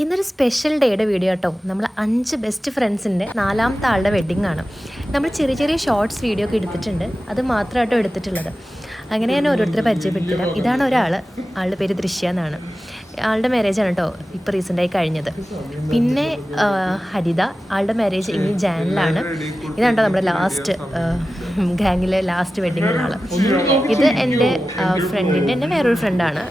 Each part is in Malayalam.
ഇന്നൊരു സ്പെഷ്യൽ ഡേയുടെ വീഡിയോ കേട്ടോ. നമ്മൾ 5 ബെസ്റ്റ് ഫ്രണ്ട്സിൻ്റെ 4ാമത്തെ ആളുടെ വെഡ്ഡിംഗ് ആണ്. നമ്മൾ ചെറിയ ചെറിയ ഷോർട്സ് വീഡിയോ ഒക്കെ എടുത്തിട്ടുണ്ട്, അത് മാത്രമായിട്ടോ എടുത്തിട്ടുള്ളത്. അങ്ങനെ ഞാൻ ഓരോരുത്തരെ പരിചയപ്പെടുത്തിരാം. ഇതാണ് ഒരാൾ, ആളുടെ പേര് ദൃശ്യ എന്നാണ്. ആളുടെ മാരേജാണ് കേട്ടോ ഇപ്പോൾ റീസെൻ്റായി കഴിഞ്ഞത്. പിന്നെ ഹരിത, ആളുടെ മാരേജ് ഇനി ജാനിലാണ്. ഇതാണ് കേട്ടോ നമ്മുടെ ലാസ്റ്റ് ഗാങ്ങിലെ ലാസ്റ്റ് വെഡ്ഡിങ്ങിലുള്ള ആൾ. ഇത് എൻ്റെ ഫ്രണ്ടിൻ്റെ, എൻ്റെ വേറൊരു ഫ്രണ്ടാണ്,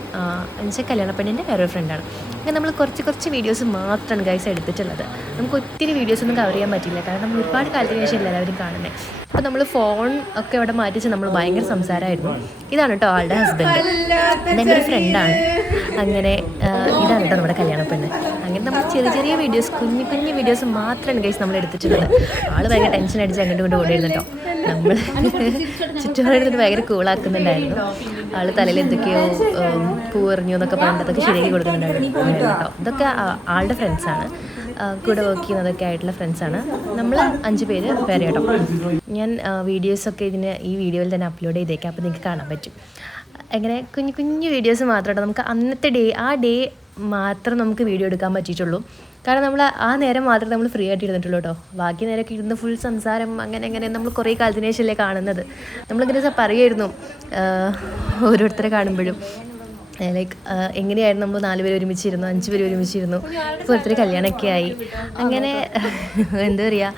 എന്നുവെച്ചാൽ കല്യാണ പെണ്ണിൻ്റെ വേറൊരു ഫ്രണ്ടാണ്. അങ്ങനെ നമ്മൾ കുറച്ച് വീഡിയോസ് മാത്രമാണ് ഗൈസ് എടുത്തിട്ടുള്ളത്. നമുക്ക് ഒത്തിരി വീഡിയോസൊന്നും കവർ ചെയ്യാൻ പറ്റില്ല, കാരണം നമ്മൾ ഒരുപാട് കാലത്തിന് ശേഷം എല്ലാവരും കാണുന്നത്. അപ്പോൾ നമ്മൾ ഫോൺ ഒക്കെ അവിടെ മാറ്റിച്ച് നമ്മൾ ഭയങ്കര സംസാരമായിരുന്നു. ഇതാണ് കേട്ടോ ആളുടെ ഹസ്ബൻഡ്, ഇതെൻ്റെ ഒരു ഫ്രണ്ടാണ്. അങ്ങനെ ഇതാണ് കേട്ടോ നമ്മുടെ കല്യാണ പെണ്ണ്. അങ്ങനെ നമ്മൾ ചെറിയ വീഡിയോസ്, കുഞ്ഞു വീഡിയോസ് മാത്രമാണ് ഗൈസ് നമ്മൾ എടുത്തിട്ടുള്ളത്. ആൾ ഭയങ്കര ടെൻഷൻ അടിച്ച് അങ്ങോട്ട് കൊണ്ട് ഓടിയിരുന്നു കേട്ടോ. നമ്മൾ ചുറ്റുപാടെടുത്തിട്ട് ഭയങ്കര കൂളാക്കുന്നുണ്ടായിരുന്നു. ആൾ തലയിൽ എന്തൊക്കെയോ പൂവെറിഞ്ഞു എന്നൊക്കെ പറഞ്ഞിട്ട് അതൊക്കെ ശരിയാക്കി കൊടുക്കുന്നുണ്ടായിരുന്നു കേട്ടോ. ഇതൊക്കെ ആളുടെ ഫ്രണ്ട്സാണ്, കൂടെ വർക്ക് ചെയ്യുന്നതൊക്കെ ആയിട്ടുള്ള ഫ്രണ്ട്സാണ്. നമ്മൾ 5 പേര് വേറെ കേട്ടോ. ഞാൻ വീഡിയോസൊക്കെ ഈ വീഡിയോയിൽ തന്നെ അപ്ലോഡ് ചെയ്തേക്കാം, അപ്പോൾ നിങ്ങൾക്ക് കാണാൻ പറ്റും. അങ്ങനെ കുഞ്ഞു വീഡിയോസ് മാത്രം കേട്ടോ. നമുക്ക് അന്നത്തെ ആ ഡേ മാത്രം നമുക്ക് വീഡിയോ എടുക്കാൻ പറ്റിയിട്ടുള്ളൂ, കാരണം നമ്മൾ ആ നേരം മാത്രമേ നമ്മൾ ഫ്രീ ആയിട്ട് ഇരുന്നിട്ടുള്ളൂ കേട്ടോ. ബാക്കി നേരമൊക്കെ ഇരുന്ന് ഫുൾ സംസാരം അങ്ങനെ നമ്മൾ കുറേ കാലത്തിന് ശേഷമല്ലേ കാണുന്നത്. നമ്മളിങ്ങനെ പറയുമായിരുന്നു ഓരോരുത്തരെ കാണുമ്പോഴും, ലൈക്ക് എങ്ങനെയായിരുന്നു നമ്മൾ 4 പേര് ഒരുമിച്ചിരുന്നു, 5 പേര് ഒരുമിച്ചിരുന്നു, ഇപ്പോൾ ഒത്തിരി കല്യാണമൊക്കെ ആയി. അങ്ങനെ എന്താ പറയുക,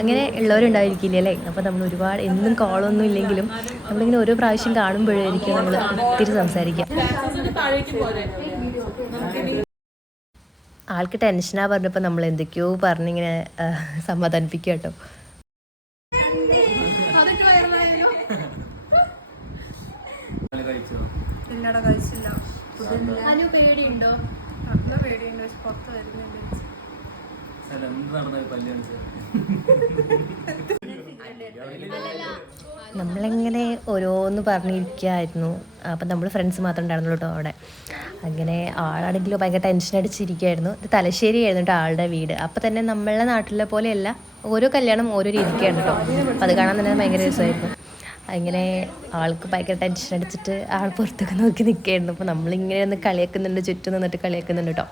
അങ്ങനെ ഉള്ളവരുണ്ടായിരിക്കില്ലേ അല്ലേ. അപ്പോൾ നമ്മൾ ഒരുപാട് എന്നും കോളൊന്നും ഇല്ലെങ്കിലും നമ്മളിങ്ങനെ ഓരോ പ്രാവശ്യം കാണുമ്പോഴായിരിക്കും നമ്മൾ ഒത്തിരി സംസാരിക്കുക. ആൾക്ക് ടെൻഷനാ പറഞ്ഞപ്പോൾ നമ്മൾ എന്തൊക്കെയോ പറഞ്ഞിങ്ങനെ സമാധാനിപ്പിക്കുക കേട്ടോ. പേടിയുണ്ടോ? നല്ല പേടിയുണ്ട്, പക്ഷെ പുറത്ത് വരുന്നുണ്ട്. നമ്മളിങ്ങനെ ഓരോന്ന് പറഞ്ഞിരിക്കുകയായിരുന്നു. അപ്പം നമ്മൾ ഫ്രണ്ട്സ് മാത്രം ഉണ്ടായിരുന്നുള്ളൂ കേട്ടോ അവിടെ. അങ്ങനെ ആളാണെങ്കിലും ഭയങ്കര ടെൻഷൻ അടിച്ചിരിക്കുകയായിരുന്നു. ഇത് തലശ്ശേരി ആയിരുന്നു കേട്ടോ ആളുടെ വീട്. അപ്പം തന്നെ നമ്മളെ നാട്ടിലെ പോലെയല്ല, ഓരോ കല്യാണം ഓരോ രീതിക്കാണ് കേട്ടോ. അപ്പം അത് കാണാൻ തന്നെ ഭയങ്കര രസമായിരുന്നു. അങ്ങനെ ആൾക്ക് ഭയങ്കര ടെൻഷൻ അടിച്ചിട്ട് ആൾ പുറത്തൊക്കെ നോക്കി നിൽക്കുകയായിരുന്നു. അപ്പോൾ നമ്മളിങ്ങനെ ഒന്ന് കളിയാക്കുന്നുണ്ട്, ചുറ്റും നിന്നിട്ട് കളിയാക്കുന്നുണ്ട് കേട്ടോ.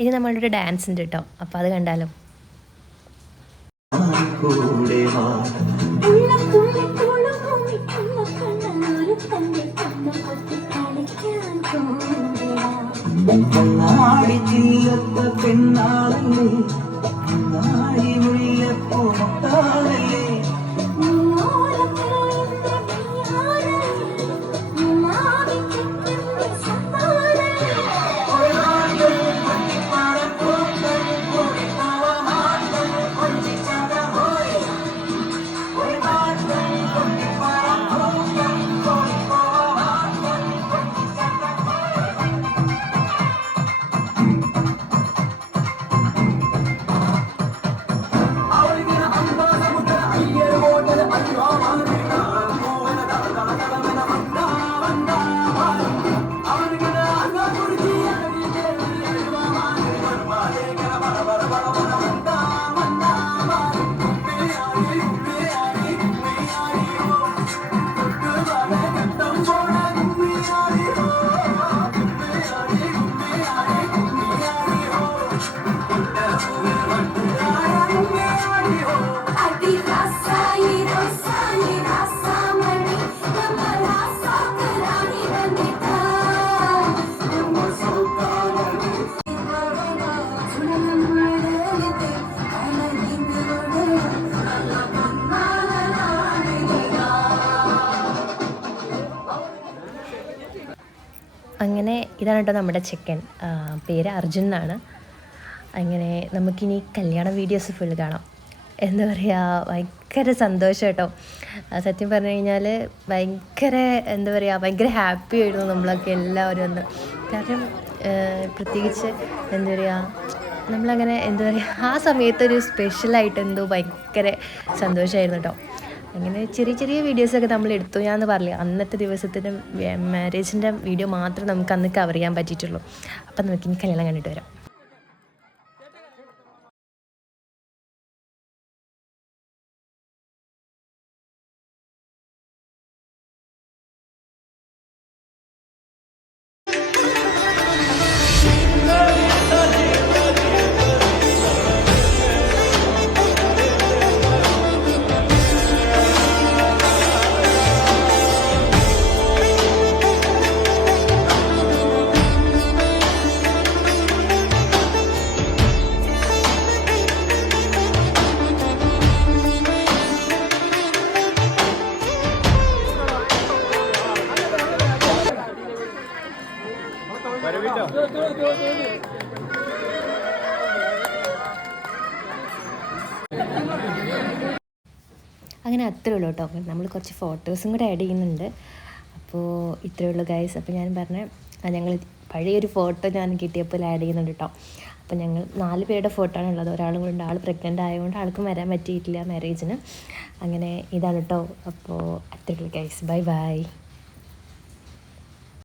ഇനി നമ്മളുടെ ഒരു ഡാൻസ് ഉണ്ട് കേട്ടോ, അപ്പം അത് കണ്ടാലോ. അങ്ങനെ ഇതാണ് കേട്ടോ നമ്മുടെ ചെക്കൻ, പേര് അർജുൻ എന്നാണ്. അങ്ങനെ നമുക്കിനി കല്യാണ വീഡിയോസ് ഫുൾ കാണാം. എന്താ പറയുക, ഭയങ്കര സന്തോഷം കേട്ടോ. സത്യം പറഞ്ഞു കഴിഞ്ഞാൽ ഭയങ്കര ഹാപ്പി ആയിരുന്നു നമ്മളൊക്കെ എല്ലാവരും ഒന്ന്. കാരണം പ്രത്യേകിച്ച് എന്താ പറയുക, നമ്മളങ്ങനെ ആ സമയത്തൊരു സ്പെഷ്യലായിട്ട് എന്തോ ഭയങ്കര സന്തോഷമായിരുന്നു കേട്ടോ. അങ്ങനെ ചെറിയ വീഡിയോസൊക്കെ നമ്മൾ എടുത്തു. ഞാനെന്ന് പറഞ്ഞില്ല, അന്നത്തെ ദിവസത്തിൻ്റെ മാരേജിൻ്റെ വീഡിയോ മാത്രമേ നമുക്ക് അന്ന് കവർ ചെയ്യാൻ പറ്റിയിട്ടുള്ളൂ. അപ്പം നമുക്ക് ഇനി കല്യാണം കണ്ടിട്ട് വരാം. അങ്ങനെ അത്രേ ഉള്ളൂ കേട്ടോ. നമ്മൾ കുറച്ച് ഫോട്ടോസും കൂടെ ആഡ് ചെയ്യുന്നുണ്ട്. അപ്പോൾ ഇത്രയേ ഉള്ളൂ ഗൈസ്. അപ്പോൾ ഞാൻ പറഞ്ഞ ഞങ്ങൾ പഴയൊരു ഫോട്ടോ ഞാൻ കിട്ടിയപ്പോൾ ആഡ് ചെയ്യുന്നുണ്ട് കേട്ടോ. അപ്പോൾ ഞങ്ങൾ 4 പേരുടെ ഫോട്ടോ ആണുള്ളത്. ഒരാളും കൊണ്ട് ആൾ പ്രഗ്നൻ്റ് ആയതുകൊണ്ട് ആൾക്കും വരാൻ പറ്റിയിട്ടില്ല മാരേജിന്. അങ്ങനെ ഇതാണ് കേട്ടോ. അപ്പോൾ അത്രയേ ഉള്ളൂ ഗൈസ്. Bye bye.